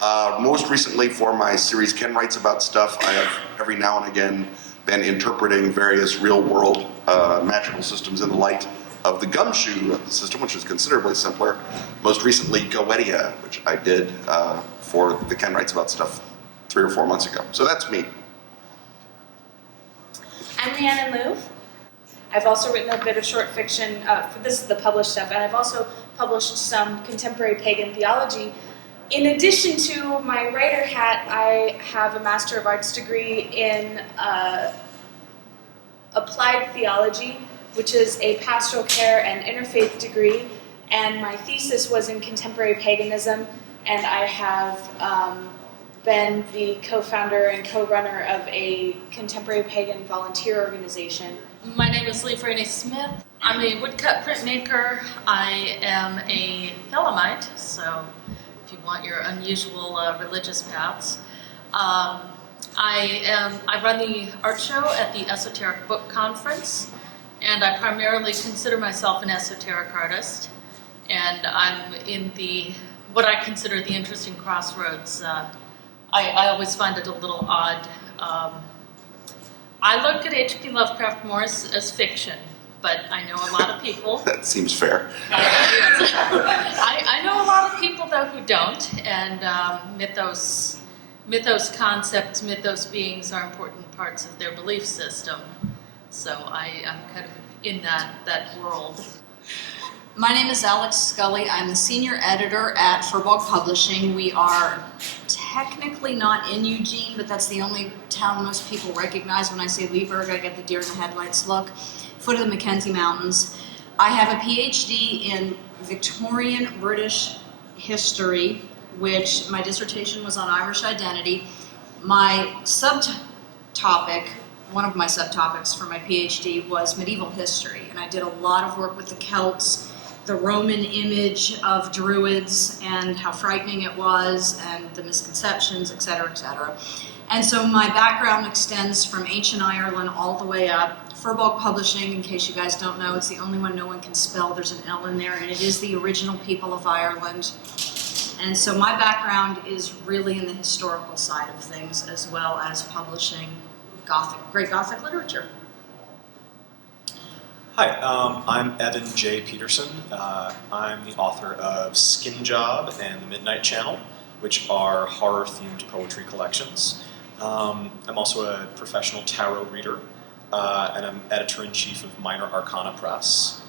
Most recently for my series Ken Writes About Stuff, I have every now and again been interpreting various real-world magical systems in the light of the gumshoe system, which is considerably simpler. Most recently, Goetia, which I did for the Ken Writes About Stuff 3 or 4 months ago. So that's me. I'm Rhiannon Louve. I've also written a bit of short fiction. This is the published stuff, and I've also published some contemporary pagan theology. In addition to my writer hat, I have a Master of Arts degree in applied theology, which is a pastoral care and interfaith degree, and my thesis was in contemporary paganism, and I have been the co-founder and co-runner of a contemporary pagan volunteer organization. My name is Liv Rainey-Smith. I'm a woodcut printmaker. I am a Thelemite, so if you want your unusual religious paths. I run the art show at the Esoteric Book Conference, and I primarily consider myself an esoteric artist, and I'm in what I consider the interesting crossroads. I always find it a little odd. I look at H.P. Lovecraft more as fiction, but I know a lot of people. That seems fair. I know a lot of people, though, who don't, and mythos concepts, mythos beings are important parts of their belief system. So I'm kind of in that world. My name is Alex Scully. I'm the senior editor at Furbolg Publishing. We are technically not in Eugene, but that's the only town most people recognize when I say Leesburg. I get the deer in the headlights look. Foot of the Mackenzie Mountains. I have a PhD in Victorian British history, which my dissertation was on Irish identity. My subtopic, one of my subtopics for my PhD was medieval history, and I did a lot of work with the Celts, the Roman image of druids and how frightening it was, and the misconceptions, etc., etc. And so my background extends from ancient Ireland all the way up. Furbolg Publishing, in case you guys don't know, it's the only one no one can spell. There's an L in there, and it is the original people of Ireland. And so my background is really in the historical side of things, as well as publishing great Gothic literature. Hi, I'm Evan J. Peterson. I'm the author of Skin Job and The Midnight Channel, which are horror-themed poetry collections. I'm also a professional tarot reader, and I'm editor-in-chief of Minor Arcana Press.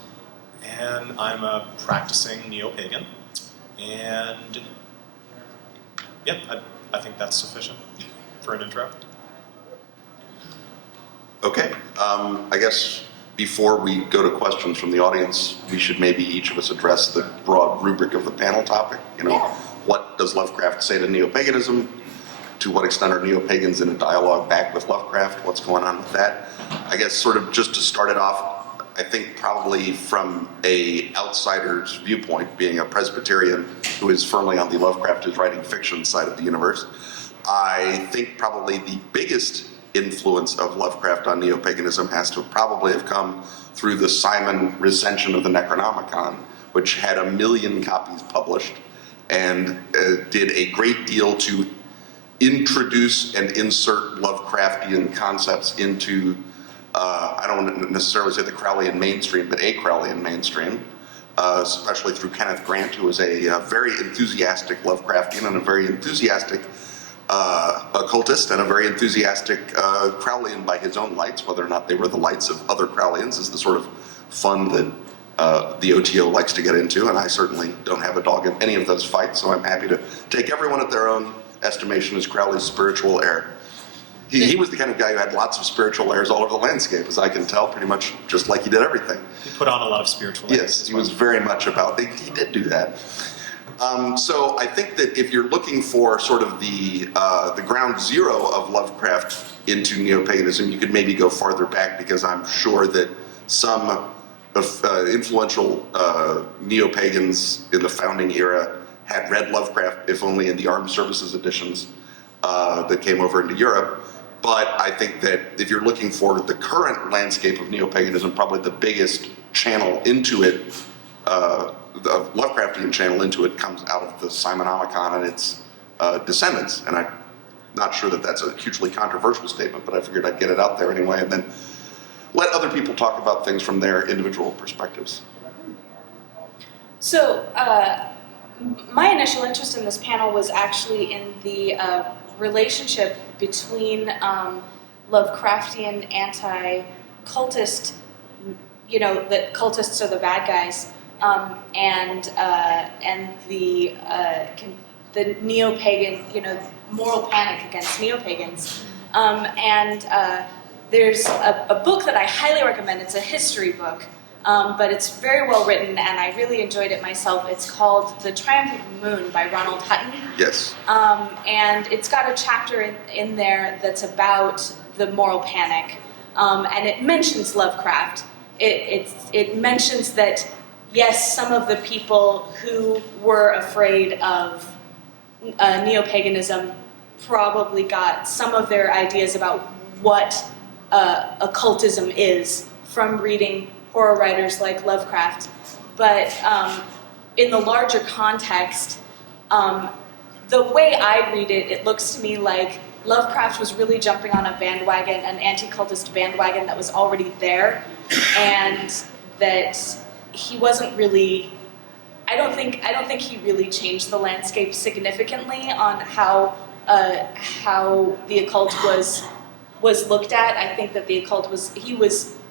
And I'm a practicing neo-pagan. And yeah, I think that's sufficient for an intro. Okay, I guess before we go to questions from the audience, we should maybe each of us address the broad rubric of the panel topic. What does Lovecraft say to neo-paganism? To what extent are neo-pagans in a dialogue back with Lovecraft? What's going on with that? I guess sort of just to start it off, I think probably from a outsider's viewpoint, being a Presbyterian who is firmly on the Lovecraft is writing fiction side of the universe, I think probably the biggest influence of Lovecraft on neo-paganism has to probably have come through the Simon recension of the Necronomicon, which had 1 million copies published and did a great deal to introduce and insert Lovecraftian concepts into, I don't necessarily say the Crowleyan mainstream, but a Crowleyan mainstream, especially through Kenneth Grant, who was a very enthusiastic Lovecraftian and a very enthusiastic occultist and a very enthusiastic Crowleyan by his own lights. Whether or not they were the lights of other Crowleyans is the sort of fun that the OTO likes to get into, and I certainly don't have a dog in any of those fights, so I'm happy to take everyone at their own estimation as Crowley's spiritual heir. He was the kind of guy who had lots of spiritual heirs all over the landscape, as I can tell, pretty much just like he did everything. He put on a lot of spiritual heirs. Yes, he was very much about, he did do that. So I think that if you're looking for sort of the ground zero of Lovecraft into neo-paganism, you could maybe go farther back, because I'm sure that some influential neo-pagans in the founding era had read Lovecraft, if only in the armed services editions that came over into Europe. But I think that if you're looking for the current landscape of neo-paganism, probably the biggest channel into it, the Lovecraftian channel into it, comes out of the Simonomicon and its descendants. And I'm not sure that that's a hugely controversial statement, but I figured I'd get it out there anyway, and then let other people talk about things from their individual perspectives. So, my initial interest in this panel was actually in the relationship between Lovecraftian anti-cultist, that cultists are the bad guys, and the neo-pagan, moral panic against neo-pagans. There's a book that I highly recommend. It's a history book, but it's very well written, and I really enjoyed it myself. It's called The Triumph of the Moon by Ronald Hutton. Yes. And it's got a chapter in there that's about the moral panic, and it mentions Lovecraft. It mentions that, yes, some of the people who were afraid of neo-paganism probably got some of their ideas about what occultism is from reading horror writers like Lovecraft. But in the larger context, the way I read it, it looks to me like Lovecraft was really jumping on a bandwagon, an anti-cultist bandwagon that was already there, and that he wasn't really. I don't think he really changed the landscape significantly on how the occult was looked at. I think that the occult was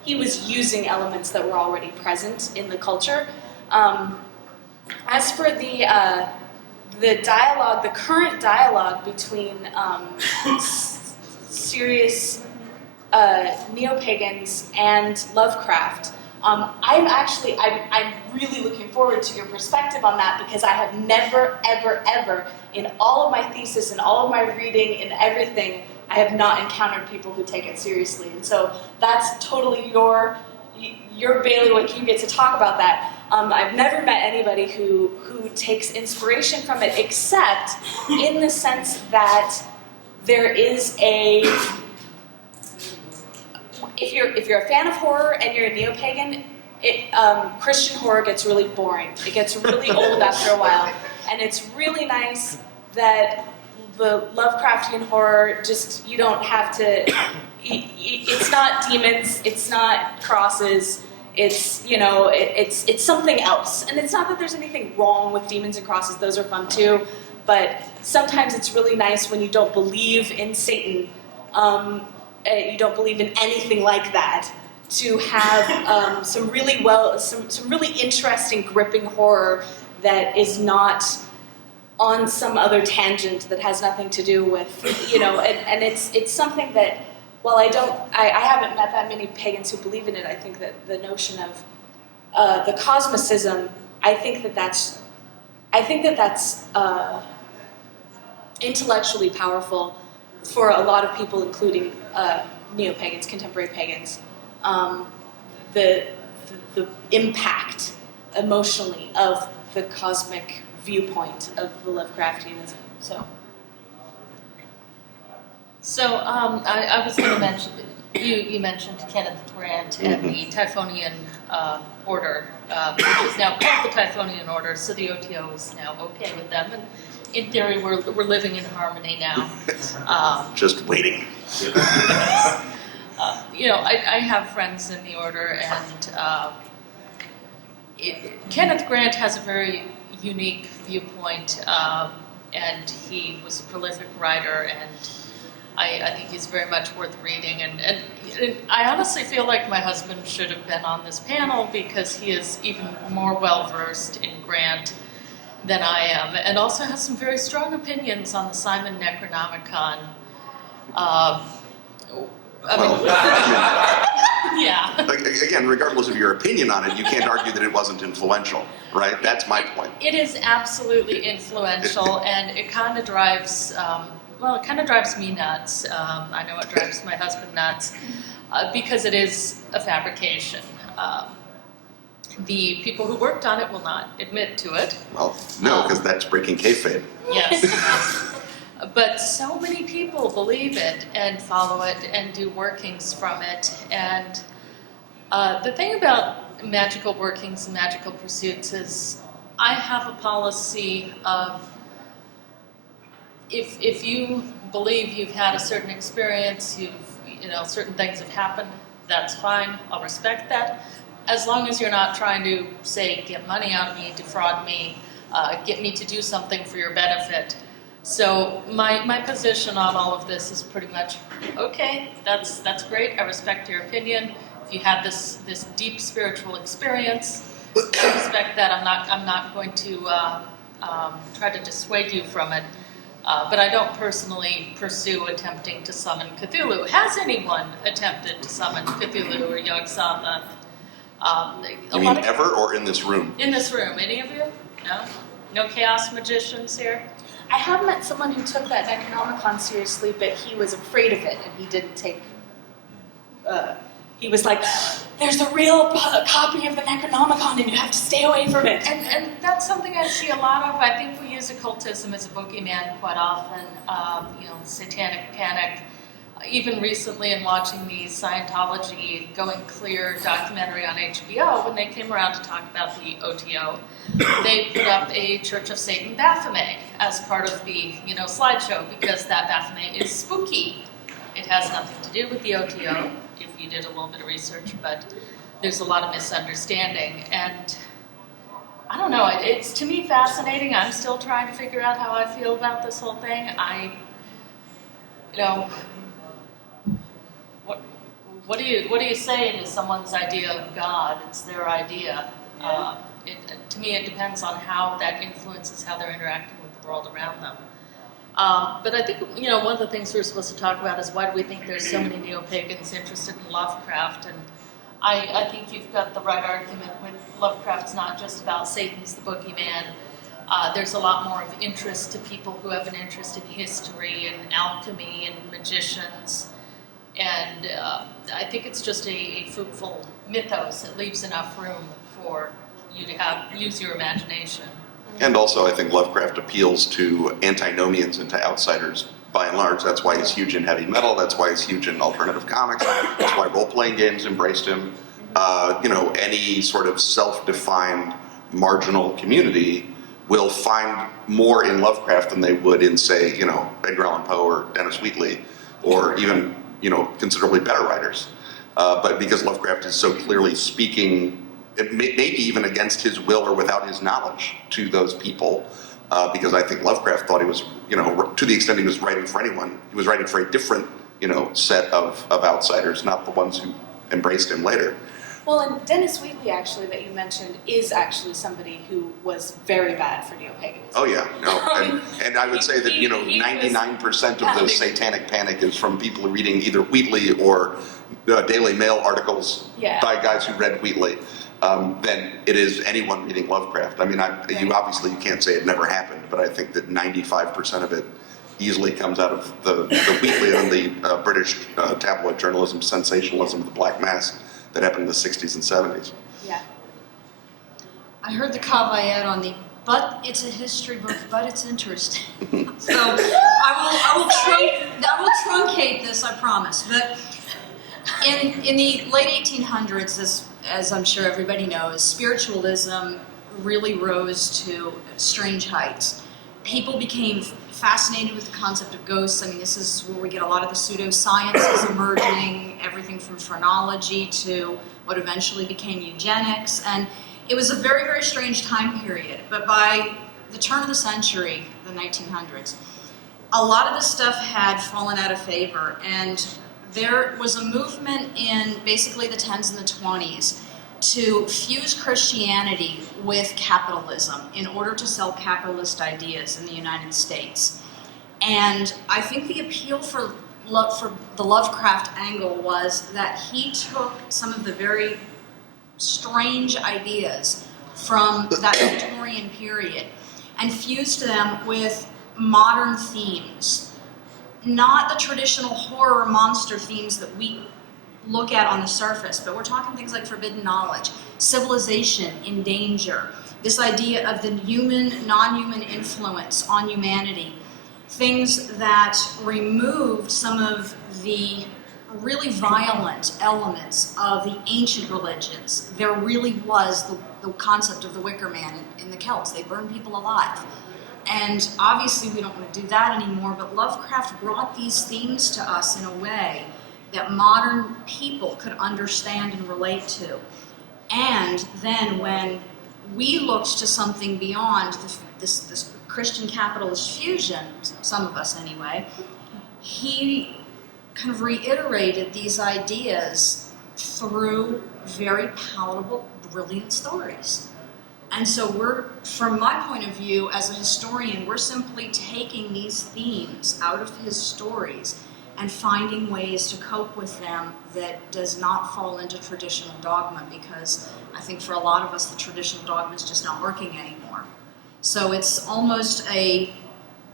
using elements that were already present in the culture. As for the dialogue, the current dialogue between serious neo-pagans and Lovecraft, I'm really looking forward to your perspective on that, because I have never, ever, ever, in all of my thesis and all of my reading and everything, I have not encountered people who take it seriously. And so that's totally your bailiwick. You get to talk about that. I've never met anybody who takes inspiration from it, except in the sense that there is if you're a fan of horror and you're a neo-pagan, Christian horror gets really boring. It gets really old after a while. And it's really nice that the Lovecraftian horror, you don't have to, it's not demons, it's not crosses, it's, it's something else. And it's not that there's anything wrong with demons and crosses, those are fun too, but sometimes it's really nice when you don't believe in Satan, you don't believe in anything like that, to have some really interesting, gripping horror that is not on some other tangent that has nothing to do with, and it's something that, while I haven't met that many pagans who believe in it, I think that the notion of the cosmicism, I think that that's intellectually powerful for a lot of people, including neo-pagans, contemporary pagans. The impact emotionally of the cosmic viewpoint of the Lovecraftianism. So I was going to mention, you mentioned Kenneth Grant and the Typhonian Order, which is now called the Typhonian Order, so the OTO is now okay with them, and in theory we're living in harmony now. Just waiting. I have friends in the order, and Kenneth Grant has a very unique viewpoint, and he was a prolific writer, and I think he's very much worth reading, and I honestly feel like my husband should have been on this panel, because he is even more well-versed in Grant than I am, and also has some very strong opinions on the Simon Necronomicon. Yeah. Again, regardless of your opinion on it, you can't argue that it wasn't influential, right? That's my point. It is absolutely influential, and it kind of drives, me nuts. I know it drives my husband nuts, because it is a fabrication. The people who worked on it will not admit to it. Well, no, because that's breaking kayfabe. Yes. But so many people believe it and follow it and do workings from it. And the thing about magical workings and magical pursuits is I have a policy of if you believe you've had a certain experience, certain things have happened, that's fine. I'll respect that. As long as you're not trying to, say, get money out of me, defraud me, get me to do something for your benefit. So my position on all of this is pretty much, okay, that's great. I respect your opinion. If you had this deep spiritual experience, I respect that. I'm not going to try to dissuade you from it. But I don't personally pursue attempting to summon Cthulhu. Has anyone attempted to summon Cthulhu or Yog-Sothoth? You mean ever or in this room? In this room. Any of you? No? No chaos magicians here? I have met someone who took that Necronomicon seriously, but he was afraid of it, and he didn't take... he was like, there's a real copy of the Necronomicon, and you have to stay away from it. And that's something I see a lot of. I think we use occultism as a boogeyman quite often. Satanic Panic. Even recently in watching the Scientology Going Clear documentary on HBO, when they came around to talk about the OTO, they put up a Church of Satan Baphomet as part of the slideshow, because that Baphomet is spooky. It has nothing to do with the OTO, if you did a little bit of research, but there's a lot of misunderstanding. And I don't know, it's to me fascinating. I'm still trying to figure out how I feel about this whole thing. What do you say to someone's idea of God? It's their idea. To me, it depends on how that influences how they're interacting with the world around them. But I think, one of the things we're supposed to talk about is why do we think there's so many neo-pagans interested in Lovecraft? And I think you've got the right argument with Lovecraft's not just about Satan's the boogeyman. There's a lot more of interest to people who have an interest in history and alchemy and magicians. And I think it's just a fruitful mythos that leaves enough room for you to use your imagination. And also, I think Lovecraft appeals to antinomians and to outsiders by and large. That's why he's huge in heavy metal. That's why he's huge in alternative comics. That's why role-playing games embraced him. Any sort of self-defined marginal community will find more in Lovecraft than they would in, say, Edgar Allan Poe or Dennis Wheatley, or even, considerably better writers. But because Lovecraft is so clearly speaking, maybe even against his will or without his knowledge to those people, because I think Lovecraft thought he was, to the extent he was writing for anyone, he was writing for a different, set of outsiders, not the ones who embraced him later. Well, and Dennis Wheatley, actually, that you mentioned, is actually somebody who was very bad for neo-paganism. Oh, yeah. No. And I would say that, 99% of the Satanic Panic is from people reading either Wheatley or Daily Mail articles by guys who read Wheatley. Than it is anyone reading Lovecraft. I mean, you can't say it never happened, but I think that 95% of it easily comes out of the Wheatley and the British tabloid journalism sensationalism of the Black Mass that happened in the 60s and 70s. Yeah. I heard the caveat on but it's a history book, but it's interesting. So I will truncate this, I promise. But in the late 1800s, as I'm sure everybody knows, spiritualism really rose to strange heights. People became fascinated with the concept of ghosts. I mean, this is where we get a lot of the pseudosciences emerging, everything from phrenology to what eventually became eugenics. And it was a very, very strange time period. But by the turn of the century, the 1900s, a lot of this stuff had fallen out of favor. And there was a movement in basically the 10s and the 20s to fuse Christianity with capitalism in order to sell capitalist ideas in the United States. And I think the appeal for the Lovecraft angle was that he took some of the very strange ideas from that Victorian period and fused them with modern themes. Not the traditional horror monster themes that we look at on the surface, but we're talking things like forbidden knowledge, civilization in danger, this idea of the human, non-human influence on humanity, things that removed some of the really violent elements of the ancient religions. There really was the concept of the Wicker Man in the Celts. They burned people alive. And obviously we don't want to do that anymore, but Lovecraft brought these themes to us in a way that modern people could understand and relate to. And then when we looked to something beyond this Christian capitalist fusion, some of us anyway, he kind of reiterated these ideas through very palatable, brilliant stories. And so from my point of view as a historian, we're simply taking these themes out of his stories and finding ways to cope with them that does not fall into traditional dogma, because I think for a lot of us the traditional dogma is just not working anymore. So it's almost a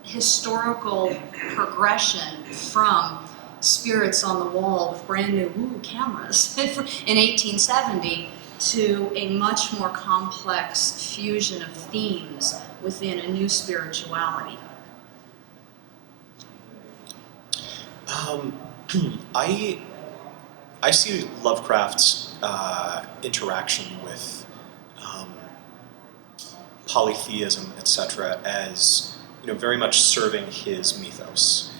historical progression from spirits on the wall with brand new cameras in 1870 to a much more complex fusion of themes within a new spirituality. I see Lovecraft's interaction with polytheism, etc., as very much serving his mythos.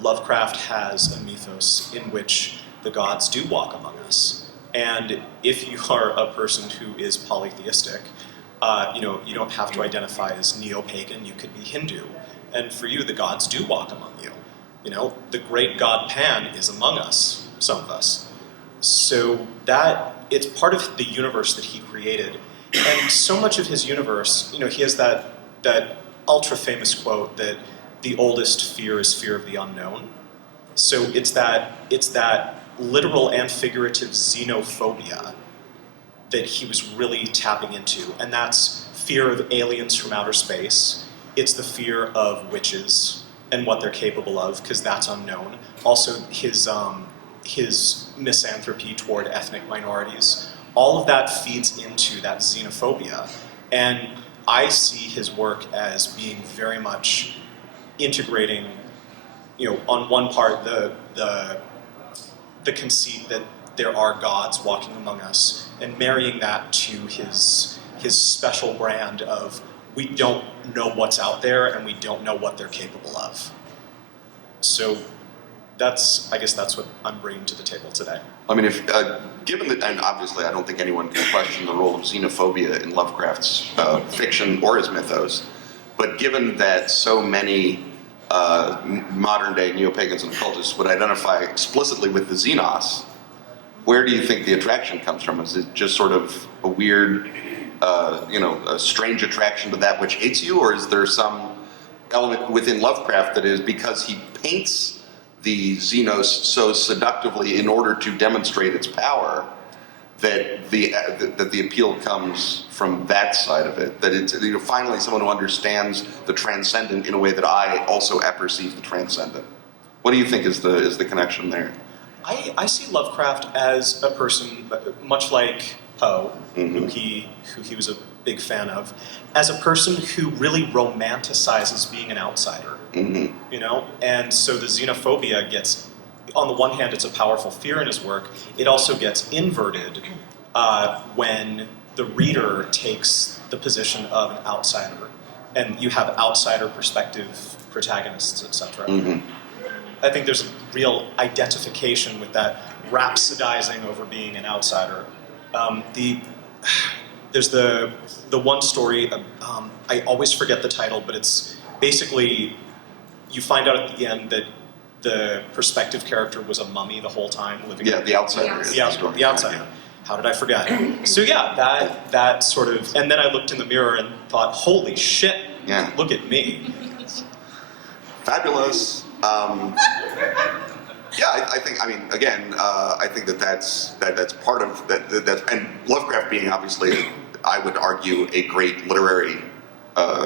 Lovecraft has a mythos in which the gods do walk among us, and if you are a person who is polytheistic, you don't have to identify as neo-pagan. You could be Hindu, and for you, the gods do walk among you. The great god Pan is among us, some of us. So that it's part of the universe that he created. And so much of his universe, he has that ultra famous quote that the oldest fear is fear of the unknown. So it's that literal and figurative xenophobia that he was really tapping into. And that's fear of aliens from outer space. It's the fear of witches and what they're capable of, because that's unknown. Also, his misanthropy toward ethnic minorities. All of that feeds into that xenophobia. And I see his work as being very much integrating, on one part, the conceit that there are gods walking among us, and marrying that to his special brand of we don't know what's out there and we don't know what they're capable of. So I guess that's what I'm bringing to the table today. I mean, given that, and obviously I don't think anyone can question the role of xenophobia in Lovecraft's fiction or his mythos, but given that so many modern-day neo-pagans and occultists would identify explicitly with the Xenos, where do you think the attraction comes from? Is it just sort of a weird, a strange attraction to that which hates you, or is there some element within Lovecraft that is because he paints the Xenos so seductively in order to demonstrate its power that the appeal comes from that side of it? That it's finally someone who understands the transcendent in a way that I also apperceive the transcendent. What do you think is the connection there? I see Lovecraft as a person, much like Poe, who he was a big fan of, as a person who really romanticizes being an outsider. And so the xenophobia gets, on the one hand, it's a powerful fear in his work. It also gets inverted when the reader takes the position of an outsider, and you have outsider perspective protagonists, etc. I think there's a real identification with that rhapsodizing over being an outsider. There's the one story, I always forget the title, but it's basically, you find out at the end that the perspective character was a mummy the whole time living. Yeah, the outsider. The outsider. How did I forget? So yeah, that sort of, and then I looked in the mirror and thought, holy shit, look at me. Fabulous. I think. I mean, again, I think that's part of that. And Lovecraft being obviously, I would argue, a great literary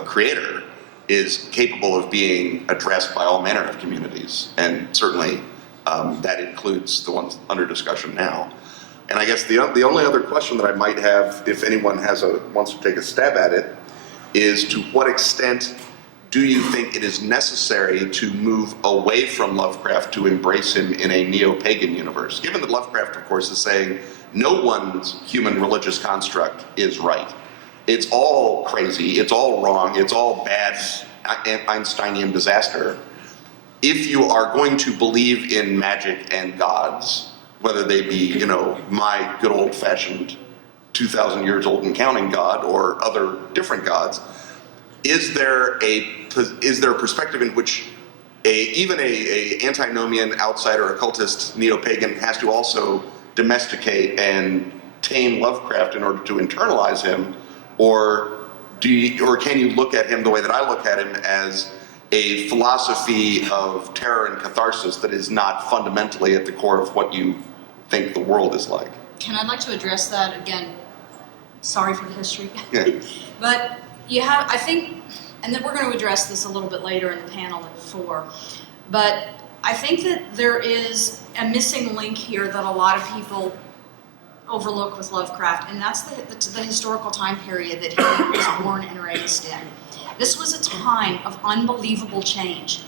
creator, is capable of being addressed by all manner of communities, and certainly that includes the ones under discussion now. And I guess the only other question that I might have, if anyone wants to take a stab at it, is to what extent do you think it is necessary to move away from Lovecraft to embrace him in a neo-pagan universe? Given that Lovecraft, of course, is saying no one's human religious construct is right. it's all crazy, it's all wrong, it's all bad, Einsteinian disaster. If you are going to believe in magic and gods, whether they be, you know, my good old-fashioned 2,000 years old and counting God or other different gods, is there a perspective in which even a antinomian, outsider, occultist, neo-pagan has to also domesticate and tame Lovecraft in order to internalize him, or can you look at him the way that I look at him, as a philosophy of terror and catharsis that is not fundamentally at the core of what you think the world is like? Can I like to address that again? Sorry for the history. Yeah. But you have, I think, and then we're going to address this a little bit later in the panel at 4, but I think that there is a missing link here that a lot of people overlook with Lovecraft, and that's the historical time period that he was born and raised in. This was a time of unbelievable change.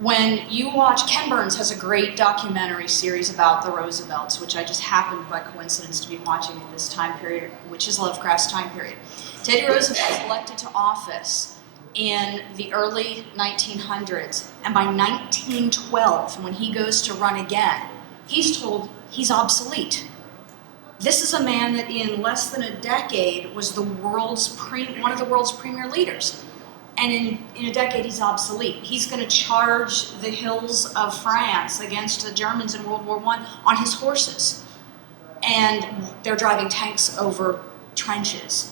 When you watch, Ken Burns has a great documentary series about the Roosevelts, which I just happened by coincidence to be watching at this time period, which is Lovecraft's time period. Teddy Roosevelt was elected to office in the early 1900s, and by 1912, when he goes to run again, he's told he's obsolete. This is a man that in less than a decade was one of the world's premier leaders. And in a decade, he's obsolete. He's going to charge the hills of France against the Germans in World War I on his horses. And they're driving tanks over trenches.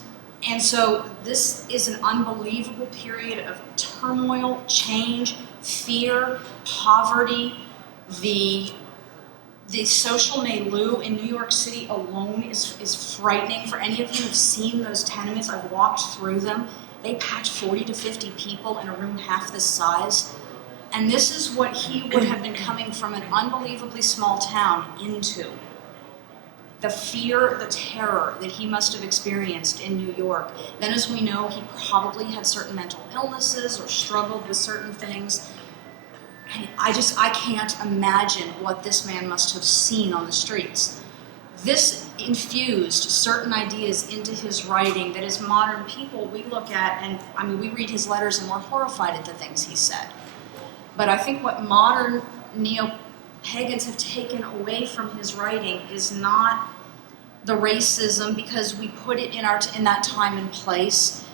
And so this is an unbelievable period of turmoil, change, fear, poverty. The social milieu in New York City alone is frightening. For any of you who've seen those tenements, I've walked through them. They packed 40 to 50 people in a room half this size. And this is what he would have been coming from an unbelievably small town into. The fear, the terror that he must have experienced in New York. Then, as we know, he probably had certain mental illnesses or struggled with certain things. And I can't imagine what this man must have seen on the streets. This infused certain ideas into his writing that as modern people we look at, and I mean, we read his letters and we're horrified at the things he said. But I think what modern neo-pagans have taken away from his writing is not the racism, because we put it in that time and place.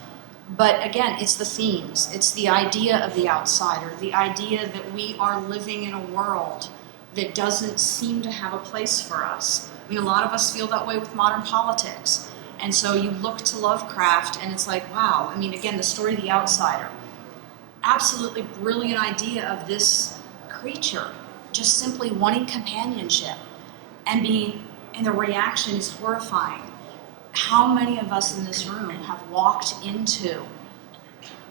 But again, it's the themes. It's the idea of the outsider, the idea that we are living in a world that doesn't seem to have a place for us. I mean, a lot of us feel that way with modern politics. And so you look to Lovecraft and it's like, wow. I mean, again, the story of the outsider. Absolutely brilliant idea of this creature just simply wanting companionship and the reaction is horrifying. How many of us in this room have walked into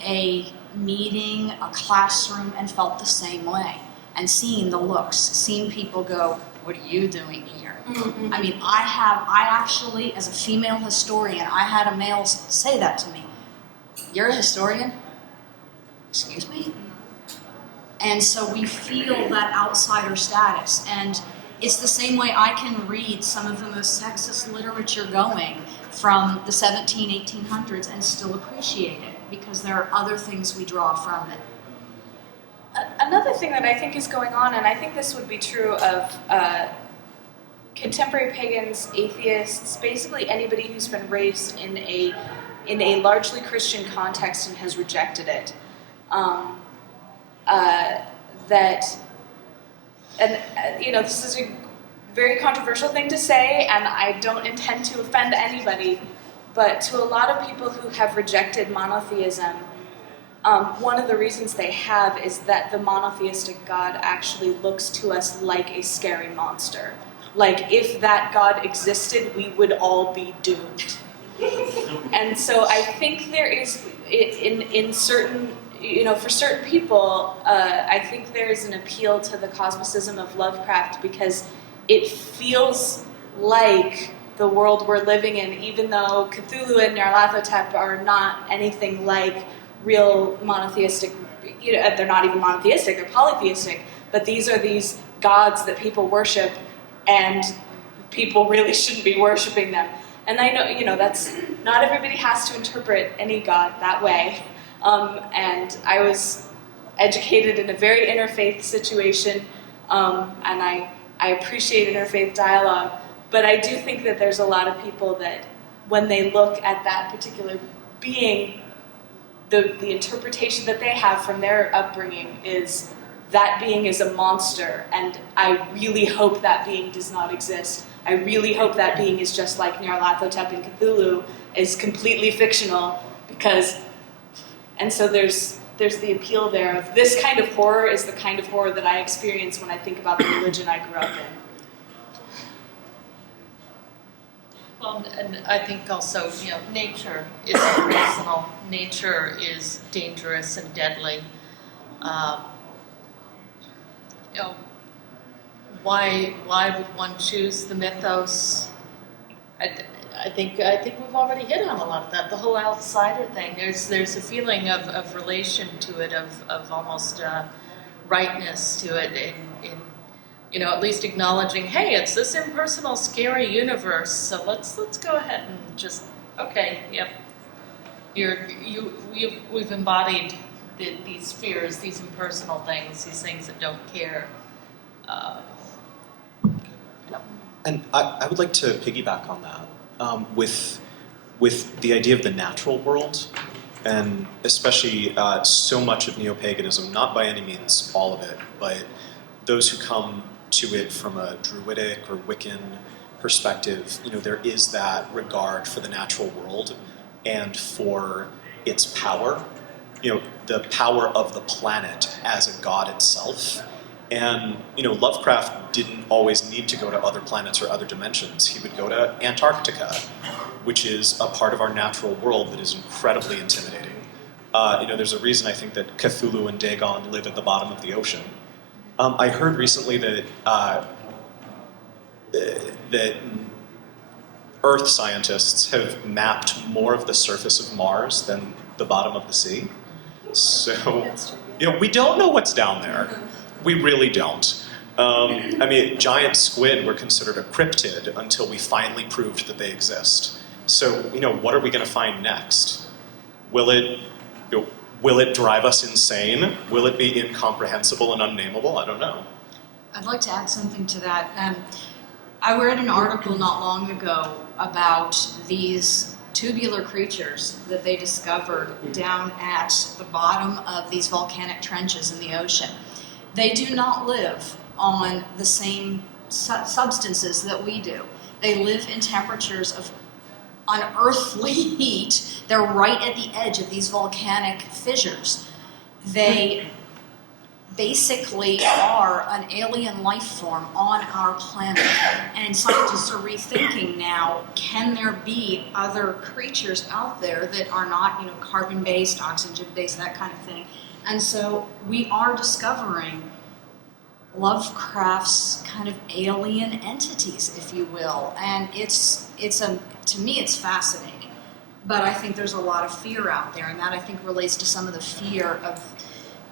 a meeting, a classroom, and felt the same way? And seen the looks, seen people go, what are you doing here? Mm-hmm. I mean, I actually, as a female historian, I had a male say that to me. You're a historian? Excuse me? And so we feel that outsider status. And it's the same way I can read some of the most sexist literature going from the 1800s and still appreciate it, because there are other things we draw from it. Another thing that I think is going on, and I think this would be true of contemporary pagans, atheists, basically anybody who's been raised in a largely Christian context and has rejected it, this is a very controversial thing to say, and I don't intend to offend anybody, but to a lot of people who have rejected monotheism, one of the reasons they have is that the monotheistic God actually looks to us like a scary monster. Like, if that God existed, we would all be doomed. And so I think there is, in certain, for certain people, I think there is an appeal to the cosmicism of Lovecraft because it feels like the world we're living in, even though Cthulhu and Nyarlathotep are not anything like real monotheistic, they're not even monotheistic, they're polytheistic, but these are these gods that people worship, and people really shouldn't be worshiping them. And I know, that's not everybody has to interpret any God that way. And I was educated in a very interfaith situation, and I appreciate interfaith dialogue. But I do think that there's a lot of people that, when they look at that particular being, the interpretation that they have from their upbringing is that being is a monster, and I really hope that being does not exist. I really hope that being is just like Nyarlathotep and Cthulhu, is completely fictional, and so there's the appeal there of this kind of horror is the kind of horror that I experience when I think about the religion I grew up in. Well, and I think also, nature is impersonal. Nature is dangerous and deadly. Why would one choose the mythos? I think we've already hit on a lot of that. The whole outsider thing. There's a feeling of relation to it, of almost rightness to it, in at least acknowledging, hey, it's this impersonal, scary universe. So let's go ahead and just yep. We've embodied these fears, these impersonal things, these things that don't care. And I would like to piggyback on that with the idea of the natural world, and especially so much of neo-paganism, not by any means all of it, but those who come to it from a druidic or Wiccan perspective, there is that regard for the natural world and for its power, the power of the planet as a god itself. And, Lovecraft didn't always need to go to other planets or other dimensions. He would go to Antarctica, which is a part of our natural world that is incredibly intimidating. There's a reason I think that Cthulhu and Dagon live at the bottom of the ocean. I heard recently that Earth scientists have mapped more of the surface of Mars than the bottom of the sea. So, we don't know what's down there. We really don't. Giant squid were considered a cryptid until we finally proved that they exist. So, what are we going to find next? Will it drive us insane? Will it be incomprehensible and unnameable? I don't know. I'd like to add something to that. I read an article not long ago about these tubular creatures that they discovered down at the bottom of these volcanic trenches in the ocean. They do not live on the same substances that we do. They live in temperatures of unearthly heat. They're right at the edge of these volcanic fissures. They basically are an alien life form on our planet. And scientists are rethinking now, can there be other creatures out there that are not, carbon-based, oxygen-based, that kind of thing. And so we are discovering Lovecraft's kind of alien entities, if you will. And to me, it's fascinating. But I think there's a lot of fear out there, and that I think relates to some of the fear of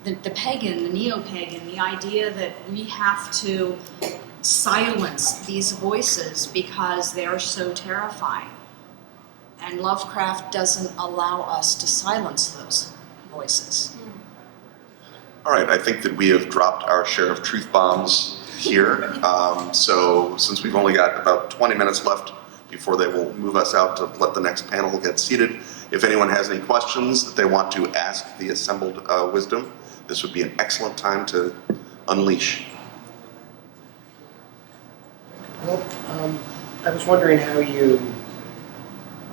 the pagan, the neo-pagan, the idea that we have to silence these voices because they are so terrifying. And Lovecraft doesn't allow us to silence those voices. All right, I think that we have dropped our share of truth bombs here. So since we've only got about 20 minutes left before they will move us out to let the next panel get seated, if anyone has any questions that they want to ask the assembled wisdom, this would be an excellent time to unleash. Well, I was wondering how you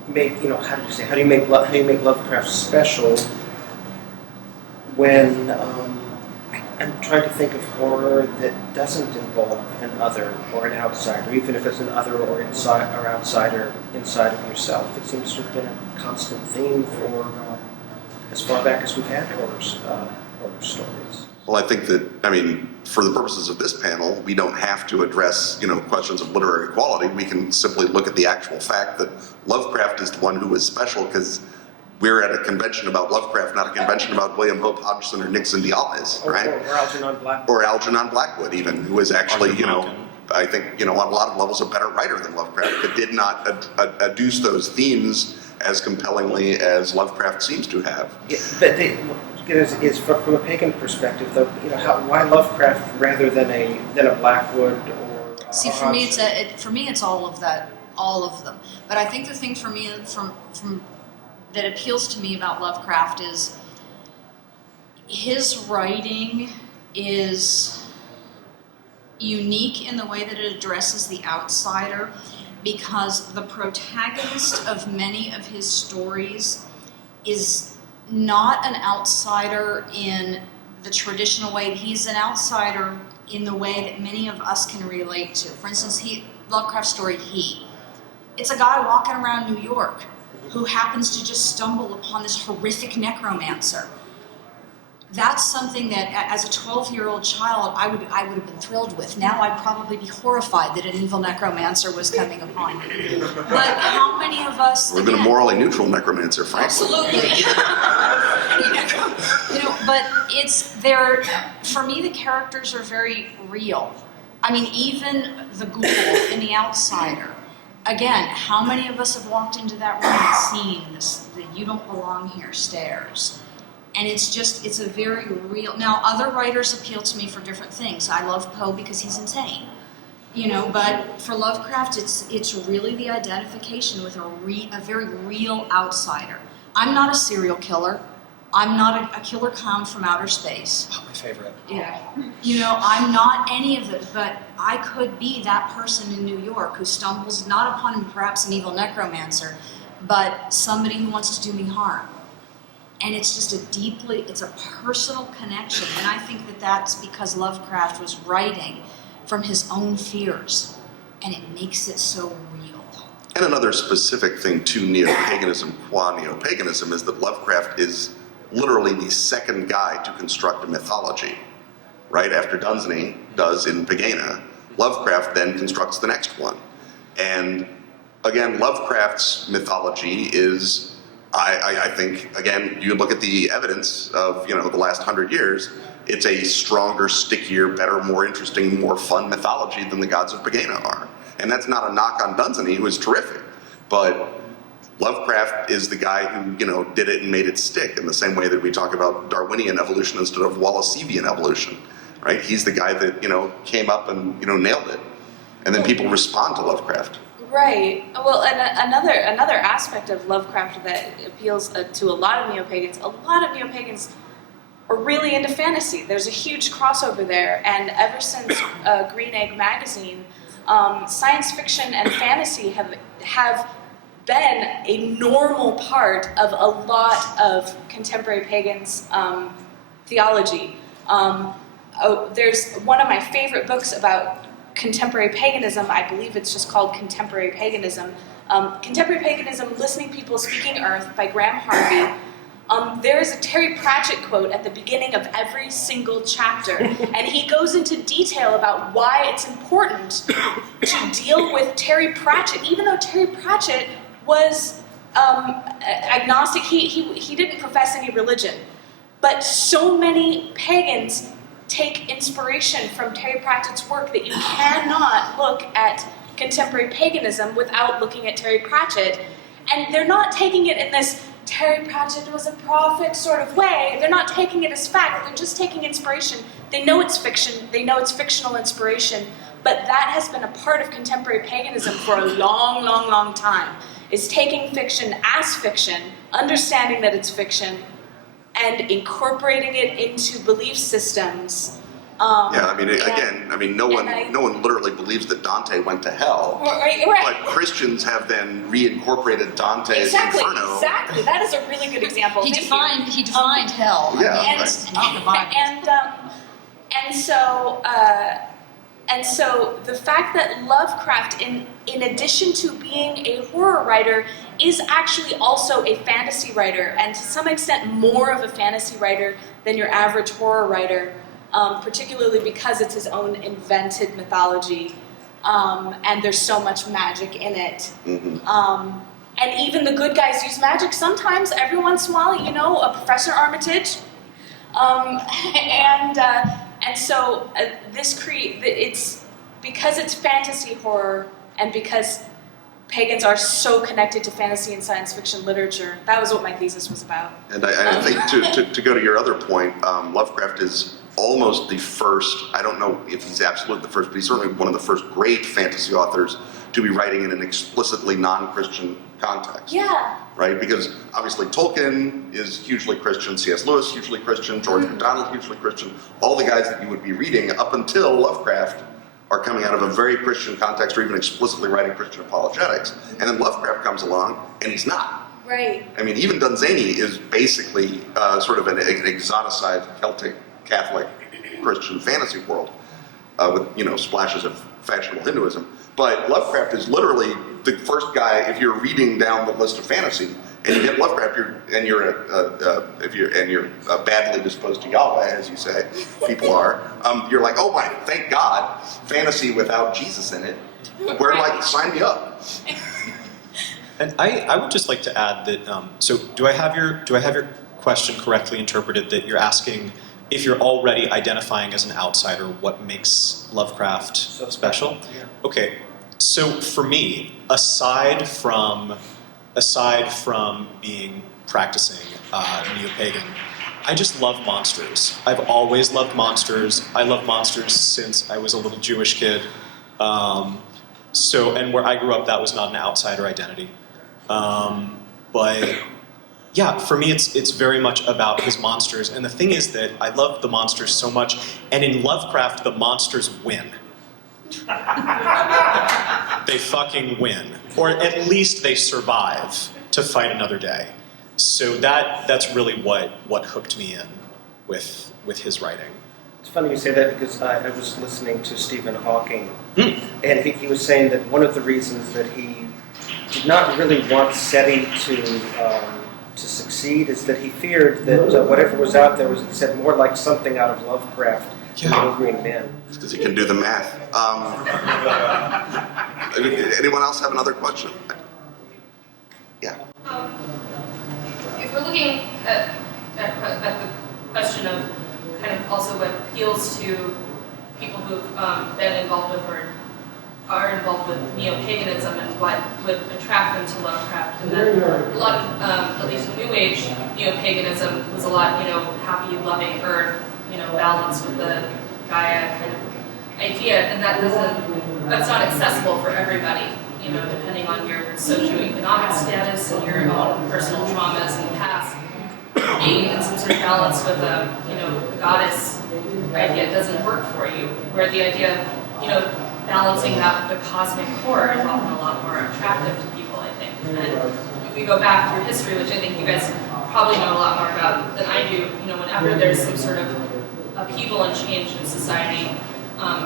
make, how do you make Lovecraft special when I'm trying to think of horror that doesn't involve an other or an outsider, even if it's an other or outsider inside of yourself. It seems to have been a constant theme for as far back as we've had horror stories. Well, I think that, for the purposes of this panel, we don't have to address, questions of literary quality. We can simply look at the actual fact that Lovecraft is the one who is special because we're at a convention about Lovecraft, not a convention about William Hope Hodgson or Nixon Diales, right? Or Algernon Blackwood. Or Algernon Blackwood, even, who is actually, I think, on a lot of levels, a better writer than Lovecraft, but did not adduce those themes as compellingly as Lovecraft seems to have. Yeah, but from a pagan perspective, though, why Lovecraft rather than a Blackwood or? See, for me, it's all of that, all of them. But I think the thing for me from that appeals to me about Lovecraft is his writing is unique in the way that it addresses the outsider, because the protagonist of many of his stories is not an outsider in the traditional way. He's an outsider in the way that many of us can relate to. For instance, Lovecraft's story, it's a guy walking around New York who happens to just stumble upon this horrific necromancer. That's something that, as a 12-year-old child, I would have been thrilled with. Now I'd probably be horrified that an evil necromancer was coming upon me. But how many of us? Or even a morally neutral necromancer, frankly. Absolutely. But for me, the characters are very real. I mean, even the ghoul in The Outsider. Again, how many of us have walked into that room and seen the "you don't belong here" stares? And it's a very real. Now, other writers appeal to me for different things. I love Poe because he's insane, but for Lovecraft, it's really the identification with a very real outsider. I'm not a serial killer. I'm not a killer clown from outer space. Oh, my favorite. Yeah. I'm not any of it, but I could be that person in New York who stumbles not upon perhaps an evil necromancer, but somebody who wants to do me harm. And it's just it's a personal connection. And I think that that's because Lovecraft was writing from his own fears, and it makes it so real. And another specific thing to Neo-Paganism, qua Neo-Paganism, is that Lovecraft is literally the second guy to construct a mythology, right? After Dunsany does in Pagana, Lovecraft then constructs the next one. And again, Lovecraft's mythology is, I think, again, you look at the evidence of, the last 100 years, it's a stronger, stickier, better, more interesting, more fun mythology than the gods of Pagana are. And that's not a knock on Dunsany, who is terrific, but Lovecraft is the guy who, did it and made it stick, in the same way that we talk about Darwinian evolution instead of Wallacevian evolution, right? He's the guy that, came up and, nailed it. And then people respond to Lovecraft. Right. Well, and another aspect of Lovecraft that appeals to a lot of neo-pagans are really into fantasy. There's a huge crossover there, and ever since Green Egg magazine, science fiction and fantasy have been a normal part of a lot of contemporary pagans' theology. There's one of my favorite books about contemporary paganism. I believe it's just called Contemporary Paganism. Contemporary Paganism, Listening People Speaking Earth by Graham Harvey. There is a Terry Pratchett quote at the beginning of every single chapter, and he goes into detail about why it's important to deal with Terry Pratchett, even though Terry Pratchett was agnostic. He didn't profess any religion, but so many pagans take inspiration from Terry Pratchett's work that you cannot look at contemporary paganism without looking at Terry Pratchett. And they're not taking it in this Terry Pratchett was a prophet sort of way. They're not taking it as fact. They're just taking inspiration. They know it's fiction. They know it's fictional inspiration. But that has been a part of contemporary paganism for a long, long, long time, is taking fiction as fiction, understanding that it's fiction, and incorporating it into belief systems. No one literally believes that Dante went to hell. Right. But Christians have then reincorporated Dante's Inferno. Exactly. That is a really good example. He defined hell. Yeah. Not the Bible. And so the fact that Lovecraft, in addition to being a horror writer, is actually also a fantasy writer, and to some extent more of a fantasy writer than your average horror writer, particularly because it's his own invented mythology, and there's so much magic in it. Mm-hmm. And even the good guys use magic sometimes, every once in a while, a Professor Armitage. because it's fantasy horror and because pagans are so connected to fantasy and science fiction literature, that was what my thesis was about. And I think to go to your other point, Lovecraft is almost the first, I don't know if he's absolutely the first, but he's certainly one of the first great fantasy authors to be writing in an explicitly non-Christian context. Yeah. Right? Because obviously Tolkien is hugely Christian, C.S. Lewis hugely Christian, George MacDonald hugely Christian. All the guys that you would be reading up until Lovecraft are coming out of a very Christian context or even explicitly writing Christian apologetics. And then Lovecraft comes along and he's not. Right. I mean, even Dunsany is basically sort of an exoticized Celtic Catholic Christian fantasy world with, splashes of fashionable Hinduism. But Lovecraft is literally the first guy. If you're reading down the list of fantasy and you hit Lovecraft, you're badly disposed to Yahweh, as you say, people are. You're like, oh my, thank God, fantasy without Jesus in it. Where sign me up. And I would just like to add that. So do I have your question correctly interpreted? That you're asking if you're already identifying as an outsider, what makes Lovecraft special? Yeah. Okay, so for me, aside from being practicing neo-pagan, I just love monsters. I've always loved monsters. I love monsters since I was a little Jewish kid. And where I grew up, that was not an outsider identity. But yeah, for me, it's very much about his monsters. And the thing is that I love the monsters so much. And in Lovecraft, the monsters win. They fucking win. Or at least they survive to fight another day. So that's really what hooked me in with his writing. It's funny you say that because I was listening to Stephen Hawking, and he was saying that one of the reasons that he did not really want SETI to succeed is that he feared that whatever was out there was, he said, more like something out of Lovecraft than Little Green Men. It's because he can do the math. Anyone else have another question? Yeah. If we're looking at the question of kind of also what appeals to people who've been involved with or are involved with neo-paganism and what would attract them to Lovecraft, and then a lot of, at least in New Age, neo-paganism was a lot, happy, loving earth, balance with the Gaia kind of idea, and that's not accessible for everybody, depending on your socioeconomic status and your own personal traumas and past. Being in some sort of balance with the goddess idea doesn't work for you, where the idea of, balancing that with the cosmic core is often a lot more attractive to people, I think. And if we go back through history, which I think you guys probably know a lot more about than I do, whenever there's some sort of upheaval and change in society,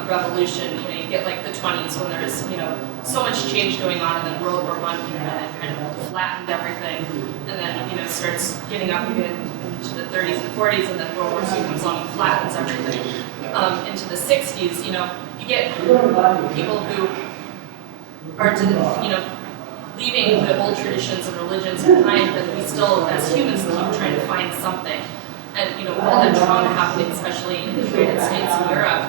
revolution, you get like the 20s when there's, so much change going on, and then World War I came in and kind of flattened everything, and then, starts getting up again into the 30s and 40s, and then World War II comes along and flattens everything. Into the 60s, you get people who are, leaving the old traditions and religions behind, but we still, as humans, keep trying to find something. And, with all that trauma happening, especially in the United States and Europe,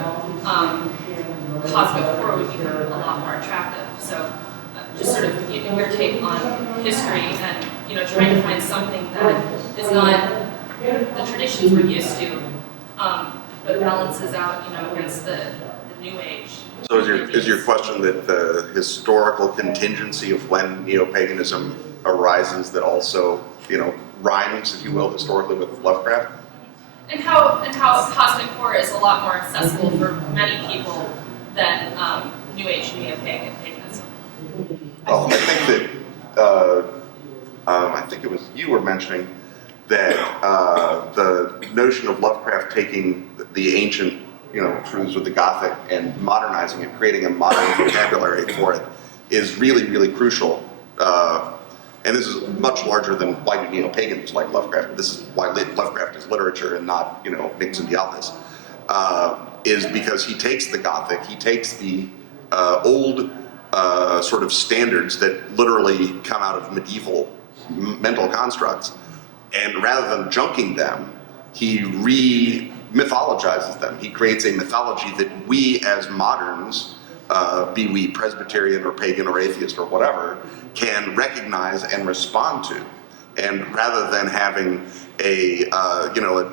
cosmic horror would become a lot more attractive. So, just sort of your take on history and, trying to find something that is not the traditions we're used to, but balances out, against the New Age. So is your question that the historical contingency of when neo-paganism arises that also, rhymes, if you will, historically with Lovecraft? And how cosmic horror is a lot more accessible for many people than New Age neo-paganism. Well, I think that I think it was you were mentioning that the notion of Lovecraft taking the ancient, truths of the Gothic and modernizing it, creating a modern vocabulary for it, is really, really crucial. And this is much larger than why do neo-pagans like Lovecraft. This is why Lovecraft is literature and not, Nix and Dialis. Is because he takes the Gothic, he takes the old sort of standards that literally come out of medieval mental constructs, and rather than junking them, he re-mythologizes them. He creates a mythology that we as moderns be we Presbyterian or pagan or atheist or whatever, can recognize and respond to. And rather than having a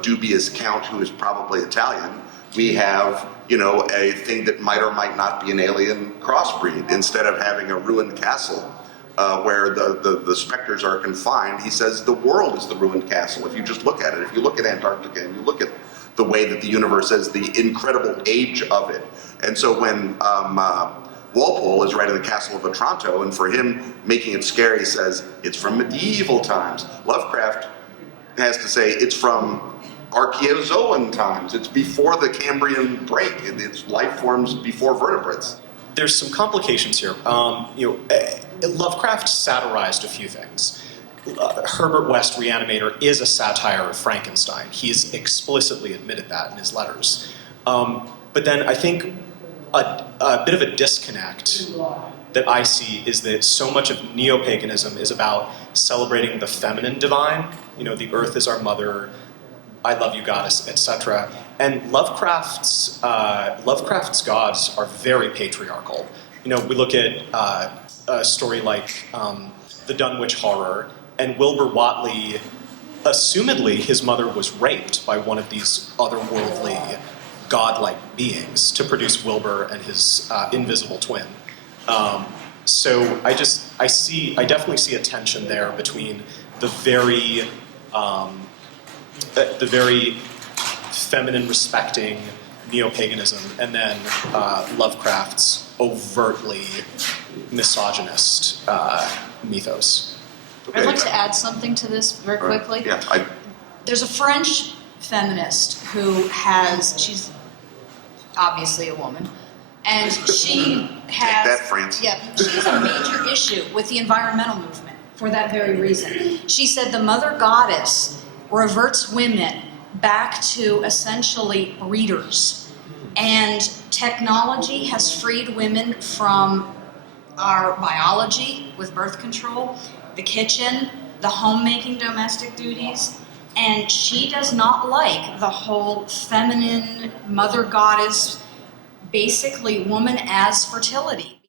dubious count who is probably Italian, we have a thing that might or might not be an alien crossbreed. Instead of having a ruined castle where the specters are confined, he says the world is the ruined castle. If you just look at it, if you look at Antarctica and you look at the way that the universe is, the incredible age of it. And so when Walpole is writing the Castle of Otranto, and for him making it scary, he says it's from medieval times. Lovecraft has to say it's from Archaeozoan times. It's before the Cambrian break. It's life forms before vertebrates. There's some complications here. Lovecraft satirized a few things. Herbert West Reanimator is a satire of Frankenstein. He's explicitly admitted that in his letters. But then I think a bit of a disconnect that I see is that so much of neo-paganism is about celebrating the feminine divine. The earth is our mother, I love you, goddess, etc. And Lovecraft's gods are very patriarchal. We look at a story like the Dunwich Horror, and Wilbur Whatley, assumedly his mother was raped by one of these otherworldly, godlike beings to produce Wilbur and his invisible twin. So I definitely see a tension there between the very feminine respecting neo-paganism and then Lovecraft's overtly misogynist mythos. Okay. I'd like to add something to this very quickly. Yeah, There's a French feminist she's obviously a woman, and she has... Take that, France. Yeah, she has a major issue with the environmental movement for that very reason. She said the mother goddess reverts women back to essentially breeders, and technology has freed women from our biology with birth control, the kitchen, the homemaking domestic duties, and she does not like the whole feminine mother goddess, basically woman as fertility.